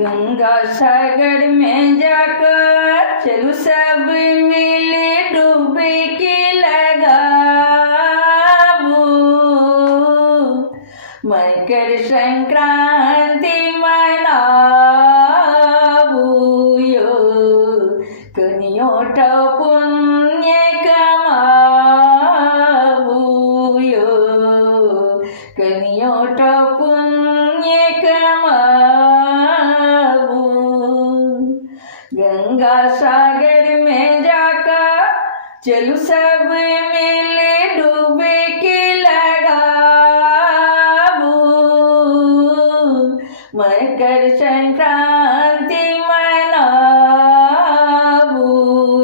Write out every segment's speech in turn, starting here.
गंगा सागर में जाकर चलो सब मिले डुबकी लगाबो। मकर संक्रांति मनाबो यो, कनियों पुण्य कमाबो यो, कनियों पुण्य कमाबो। गंगा सागर में जाकर चलो सब मिले डुबकी लगाबो। मकर संक्रांति मनाबो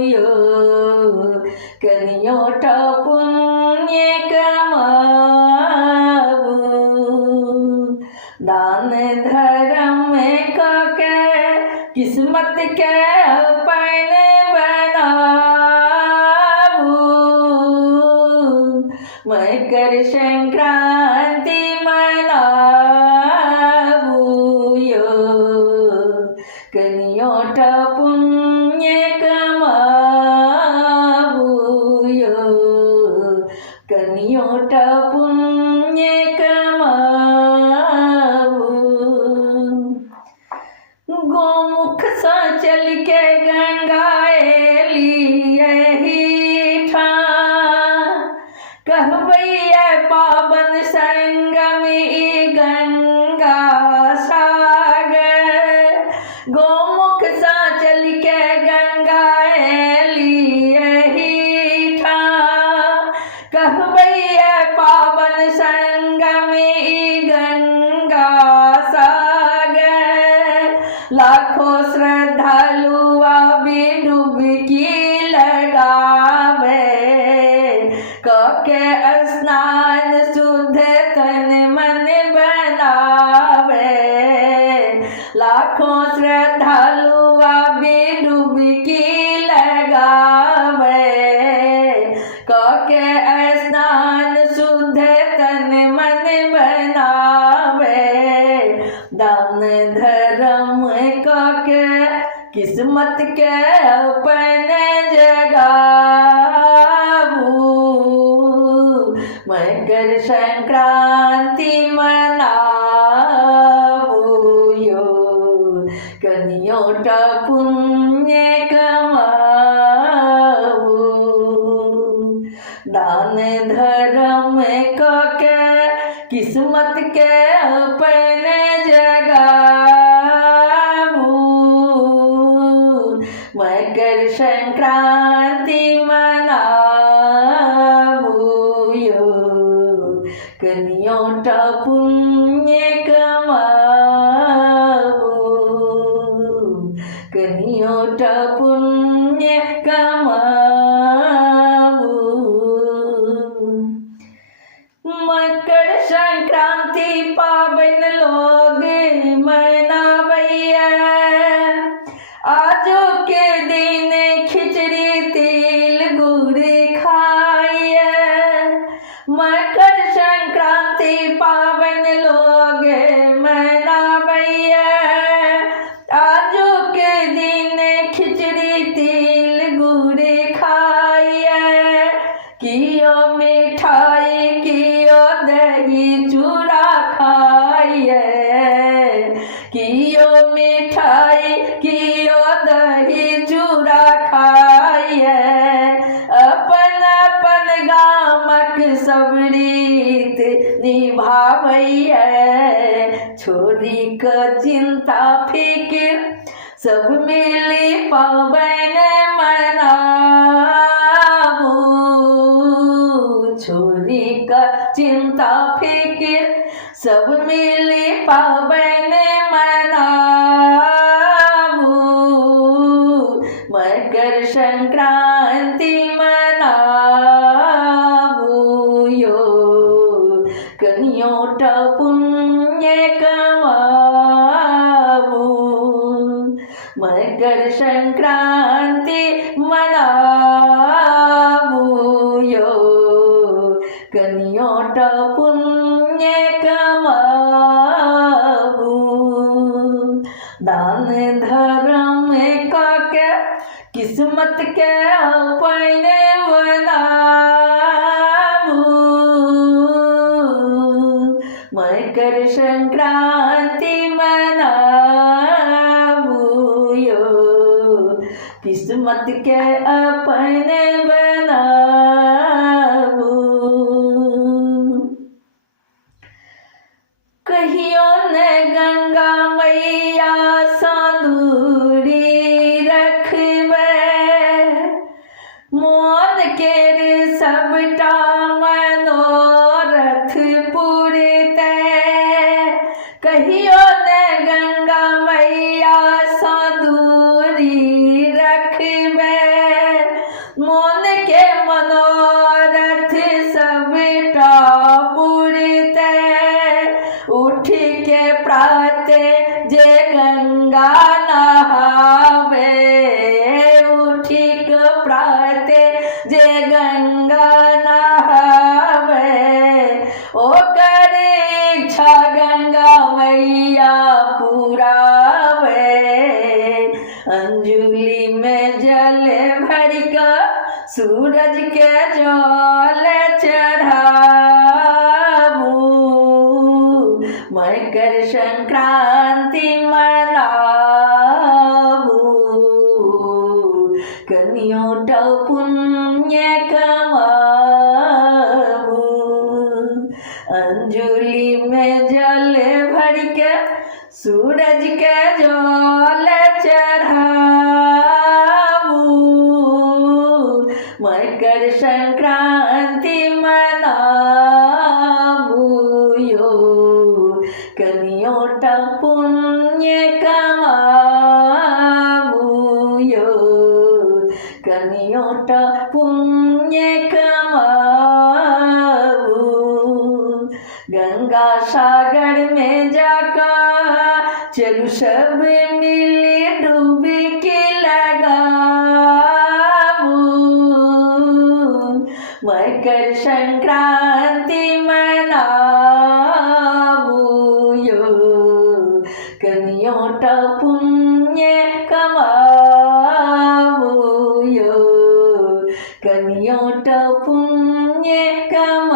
यो, कनियों पुण्य कमाबो। दान धर्म करके किस्मत के अपन बनाबो। मकर संक्रांति मनाबो यो, कनियों पुण्य कमाबो यो, कनियों पुण्य कमाबो। गोमुख सा चल के गंगाएली यही कहबैया पावन संगम गंगा सागर। गोमुख सा चल के गंगाएली यही कहबैया पावन संगम गंगा सागर। लाखों श्रद्धालु भी डुबकी लगावे, कके स्नान शुद्ध तन मन बनावे। लाखों श्रद्धालु भी डुबकी लगावे, कके स्नान शुद्ध तन मन बनावे। दान धर्म कके किस्मत के अपन जगाबो। मकर संक्रांति मनाबो यो, कनियों पुण्य कमाबो। दान धर्म करके किस्मत के अपन जगाबो। मकर संक्रांति मनाबो यो, कनियों पुण्य कमाबो, कनियों पुण्य कमाबो। मकर संक्रांति पावन लोग मनावैया, आजो के दिन खिचड़ी तिल गुड़ खाइए। मकर संक्रांति पावन लोग मनावैया, आजो के दिन खिचड़ी तिल गुड़ खाइए। कियो मिठाई कियो दही चूड़ा खाइए, कियो मिठाई कियो दही चूड़ा खाइए। अपन अपन गामक सब रीत निभावैया, छोरी क चिंता फिक्र सब मिली पावन मनाबो। छोरी का चिंता फिक्र सब मिली पावन मनाबो। मकर संक्रांति मनाबो यो, कनियों पुण्य कमाबो। मकर संक्रांति मनाबो यो, कनियों पुण्य कमाबो। दान धर्म का के किस्मत के अपने बनाबू मकर संक्रांति मनाबू यो किस्मत के अपने बनाबू कहियो ने गंगा मैया संदूरी रखबे मोन केर सबटा मनोरथ पूरते कहियो ने गंगा मैया संदूरी रखबे मोन के मनोरथ सबटा पूरते उठ के प्राते जे गंगा नहावे उठ के प्राते जे गंगा नहावे ओ करे इच्छा गंगा मैया पुरावे अंजुली में जल भर के सूरज के जल चढ़ाबू मकर संक्रांति मनाबू कनियोटा पुण्य कमाबू अंजुली में जल भर के सूरज के जल चढ़ाबू मकर संक्रांति मनाबू यो कनियोटा पुण्य कमाबू यो कनियोटा पुण्य कमाबू गंगा सागर में जाकर चलू सब मिली डुबकी लगाबू मकर संक्रांति मनाबू यो कनियोटा पुण्य कमाबू यो कनियोटा पुण्य कमाबू